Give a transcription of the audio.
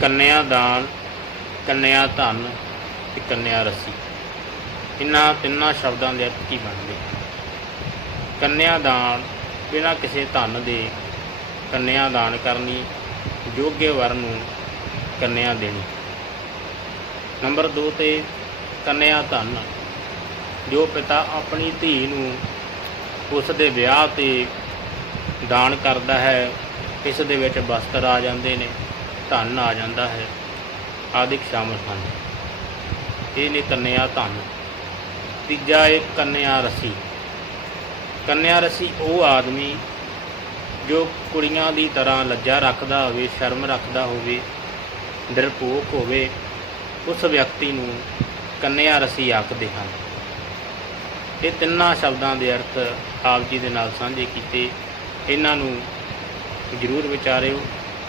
ਕੰਨਿਆ ਦਾਨ, ਕੰਨਿਆ ਧਨ ਤੇ ਕੰਨਿਆ ਰਸੀ। ਇਹਨਾਂ ਤਿੰਨਾਂ ਸ਼ਬਦਾਂ ਦੇ ਅਰਥ ਕੀ ਬਣਦੇ? ਕੰਨਿਆ ਦਾਨ ਬਿਨਾਂ ਕਿਸੇ ਧਨ ਦੇ, ਕੰਨਿਆ ਦਾਨ ਕਰਨੀ, ਯੋਗੇ ਵਰ ਨੂੰ ਕੰਨਿਆ ਦੇਣੀ। ਨੰਬਰ 2 ਤੇ ਕੰਨਿਆ ਧਨ, ਜੋ ਪਿਤਾ ਆਪਣੀ ਧੀ ਨੂੰ ਉਸ ਦੇ ਵਿਆਹ ਤੇ ਦਾਨ ਕਰਦਾ ਹੈ, ਇਸ ਦੇ ਵਿੱਚ ਵਸਤਰ ਆ ਜਾਂਦੇ ਨੇ। ਧਨ ਆ ਜਾਂਦਾ ਹੈ। ਆਦਿਕ ਸ਼ਾਮਲ ਹਨ। ਇਹ ਨੇ ਕੰਨਿਆ ਧਨ। ਤੀਜਾ ਇੱਕ ਕੰਨਿਆ ਰਸੀ। ਕੰਨਿਆ ਰਸੀ ਉਹ ਆਦਮੀ ਜੋ ਕੁੜੀਆਂ ਦੀ ਤਰ੍ਹਾਂ ਲੱਜਾ ਰੱਖਦਾ ਹੋਵੇ, ਸ਼ਰਮ ਰੱਖਦਾ ਹੋਵੇ ਡਰਪੋਕ ਹੋਵੇ, ਉਸ ਵਿਅਕਤੀ ਨੂੰ ਕੰਨਿਆ ਰਸੀ ਆਖਦੇ ਹਨ। ਇਹ ਤਿੰਨਾਂ ਸ਼ਬਦਾਂ ਦੇ ਅਰਥ ਆਪ ਜੀ ਦੇ ਨਾਲ ਸਾਂਝੇ ਕੀਤੇ। ਇਹਨਾਂ ਨੂੰ ਜ਼ਰੂਰ ਵਿਚਾਰਿਓ।